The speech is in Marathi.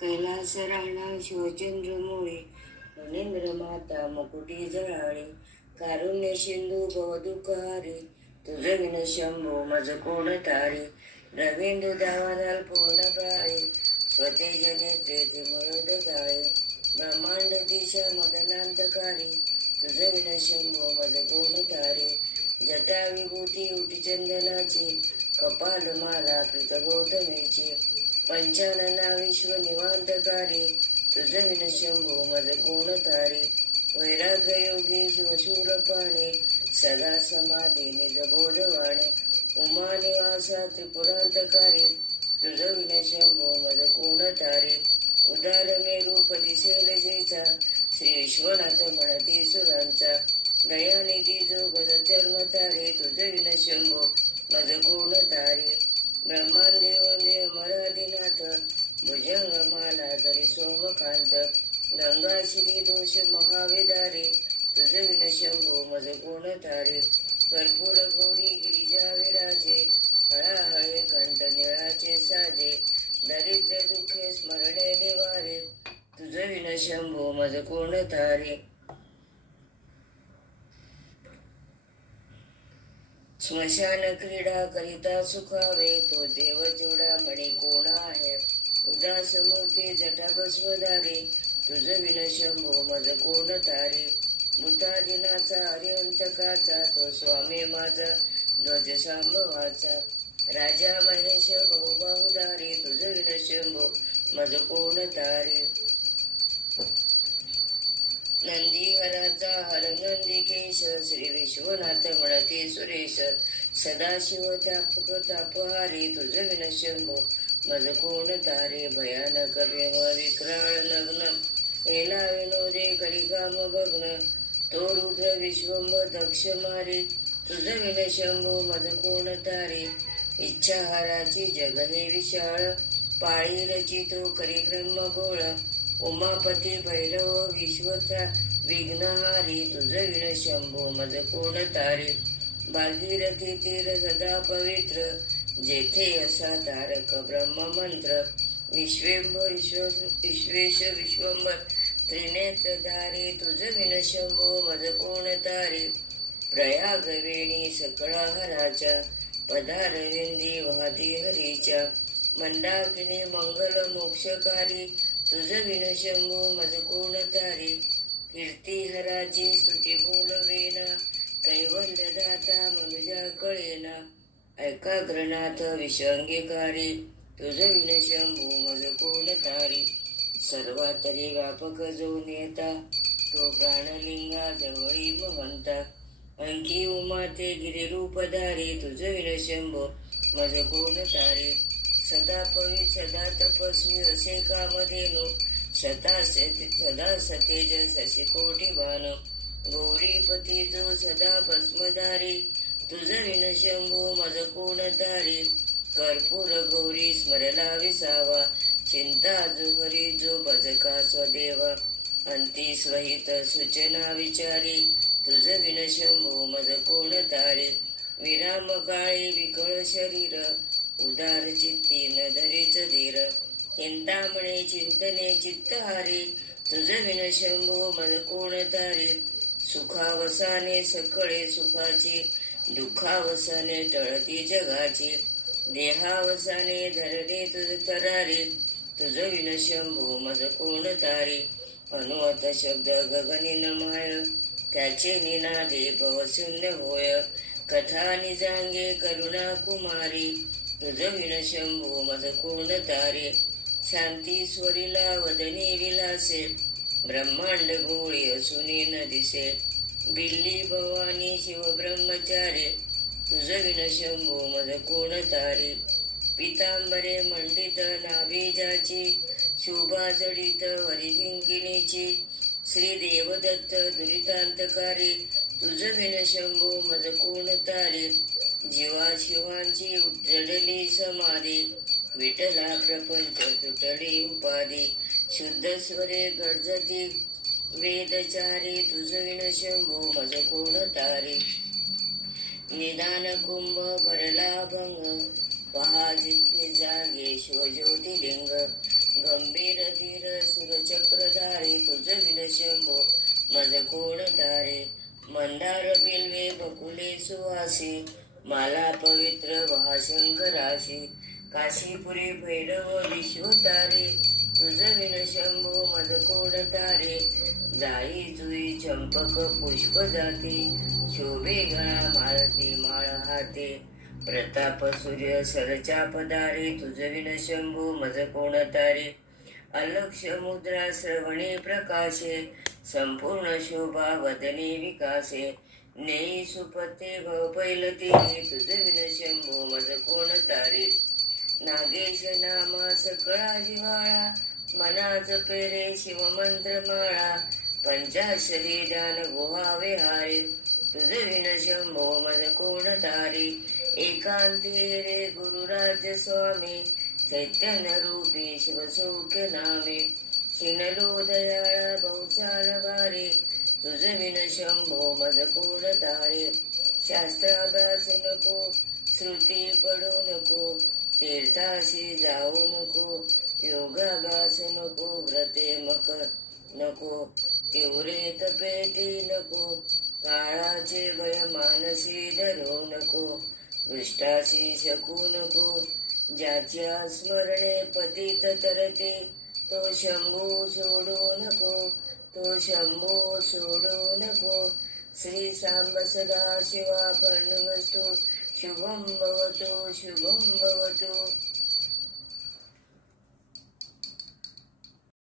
कैलास राणा शिवचंद्र मोळे, मनेंद्र माता मुकुटी जळाळे, कारुण्य सिंधू भवदुःखहारी, तुझ विन शंभो मज कोण तारी. रवींद्र दावादाल पूर्ण पाळे, स्वतेज नेत्रे ते मळद गाळे, ब्रह्मांड दिशा मदनांतकारी, तुझ विन शंभो मज कोण तारी. जटा विभूती उटी चंदनाची, कपाल माला प्रीत गौतमीची, पंचानना विश्व निवांतकारी, तुझ विन शंभो मज कोण तारी. वैराग्य योगी शिवशूर पाणे, सदा समाधी निज बोधवाणे, उमा निवासा त्रिपुरांतकारी, तुझ विन शंभो मज कोण तारी. उदार मेरूपती शैलजेचा, श्री विश्वनाथ म्हणती सुरांचा, दयानिधी जोगद चर्म तारे, तुझ विन शंभो मज कोण तारी. ब्रह्मांदे वंदे अमरादिनाथ, भुजंग माला धरी सोमकांत, गंगा श्री दोष महावेदारे, तुझ विन शंभो मज कोण तारे. कर्पूर गौरी गिरिजा विराजे, हळाहळे कंठ निळाचे साजे, दरिद्र दुःखे स्मरणे निवारे, तुझ विन शंभो मज कोण तारे. स्मशान क्रीडा करिता सुखावे, तो देव चूडामणी कोण आहे. उदास मूर्ती जटा भस्मधारी, तुझ विन शंभो मज कोण तारी. भूतादिनाचा हरिअंतकाचा, तो स्वामी माझा ध्वज सांभवाचा, राजा महेश बहुबाहुधारी, तुझ विन शंभो मज कोण तारी. नंदीहराचा हर नंदिकेश, श्री विश्वनाथ म्हणते सुरेश, सदाशिव त्यापक तापहारी, तुझ विन शंभो मज कोण तारे. भयानक भीम विक्राळ नग्न, हेला विनोदे कलिकाम भग्न, तो रुद्र विश्वंभ दक्ष मारी, तुझ विन शंभो मज कोण तारे. इच्छाहाराची जग हे विशाळ, पाळी रचितो करी ब्रह्मगोळ, उमापती भैरव विश्वता विघ्नहारी, तुझ विन शंभो मज कोण तारी. भागीरथी तीर सदा पवित्र, जेथे असा तारक ब्रह्ममंत्र, विश्वेश विश्वंभर त्रिनेत्रधारी, तुझ विन शंभो मज कोण तारी. प्रयाग वेणी सकळा हराच्या, पदारविंदी वादी हरीच्या, मंदाकिनी मंगल मोक्षकारी, तुझ विन शंभो मज कोण तारी. कीर्ती हराची स्तुती बोलवेना, कैवल्य दाता मनुजा कळेना, ऐकाग्रनाथ विषंगीकारी, तुझ विन शंभो मज कोण तारी. सर्वातरी व्यापक जो नेता, तो प्राणलिंगा जवळी महंता, अंकी उमाते गिरिरूपधारी, तुझ विन शंभो मज कोण तारी. सदा पवित सदा तपस्वी असे कामधेनु, सदा सतेज शशी कोटी भान, गौरीपती जो सदा भस्मधारी, तुझ विन शंभो मज कोण तारी. कर्पूर गौरी स्मरला विसावा, चिंता जो हरी जो भजका स्वदेवा, अंती स्वहित सूचना विचारी, तुझ विन शंभो मज कोण तारी. विराम काळी विकळ शरीर, उदार चित्ती न धरीच धीर, चिंतामणे चिंतने चित्तहारी, तुझ विन शंभो मज कोण तारी. सुखावसाने सकळे सुखाची, दुःखावसाने टळती जगाची, देहावसाने धरणे तुझ तरारी, तुझ विन शंभो मज कोण तारी. अनुवत शब्द गगनी माय, त्याचे निनादे भवशून्य होय, कथा निजांगे करुणा कुमारी, तुझ विन शंभो मज कोण तारे. शांती स्वरीला वदनी विलासे, ब्रह्मांड गोळी असूनी न दिसे, बिल्ली भवानी शिव ब्रह्मचारे, तुझ विन शंभो मज कोण तारे. पितांबरे मंडित नाभिजाची, शोभा जडित हरिकिंकिणीची, श्री देवदत्त दुरितांतकारी, तुझ विन शंभो मज कोण तारे. जीवा शिवांची उजळली समाधी, विठला प्रपंच तुटली उपाधी, शुद्ध स्वरे गर्जती वेदचारी, तुझ विन शंभो मज कोण तारे. निदान कुंभ भरला भंग, पहा जितनी जागे शिवज्योतिलिंग, गंभीर माला पवित्र महाशंकराशी काशीपुरी भैरव विश्वतारे तुझ विन शंभो मज कोण तारे जाई जुई चंपक पुष्प जाते शोभे गळा माळती माळ हाते प्रताप सूर्य सरच्या पदारे तुझ विन शंभो मज कोण तारे अलक्ष मुद्रा श्रवणे प्रकाशे संपूर्ण शोभा वदने विकासे नेई सुपते भव पैलती तुझ विन शंभो मज कोण तारे नागेश नामा सकळा जिव्हाळा मनाच पेरे शिवमंत्र माळा पंचाक्षरी दान गुहा विहारे तुझ विन शंभो मज कोण तारे एकांती रे गुरुराज्य स्वामी चैतन्य रूपी शिवसौख्य नामे शिनलो दयाळा बहुचाल भारे तुझ विन शंभो मज कोण तारे शास्त्राभ्यास नको श्रुती पडू नको तीर्थाशी जाऊ नको योगाभ्यास नको व्रते मक नको तीव्रे तपेती नको काळाचे भय मानसी धरू नको दृष्टाशी शकू नको ज्याच्या स्मरणे पतित तरते तो शंभू सोडू नको तो शंभू सोडू नको श्री सांब सदा शिवार्पणमस्तु शुभं भवतु शुभं भवतु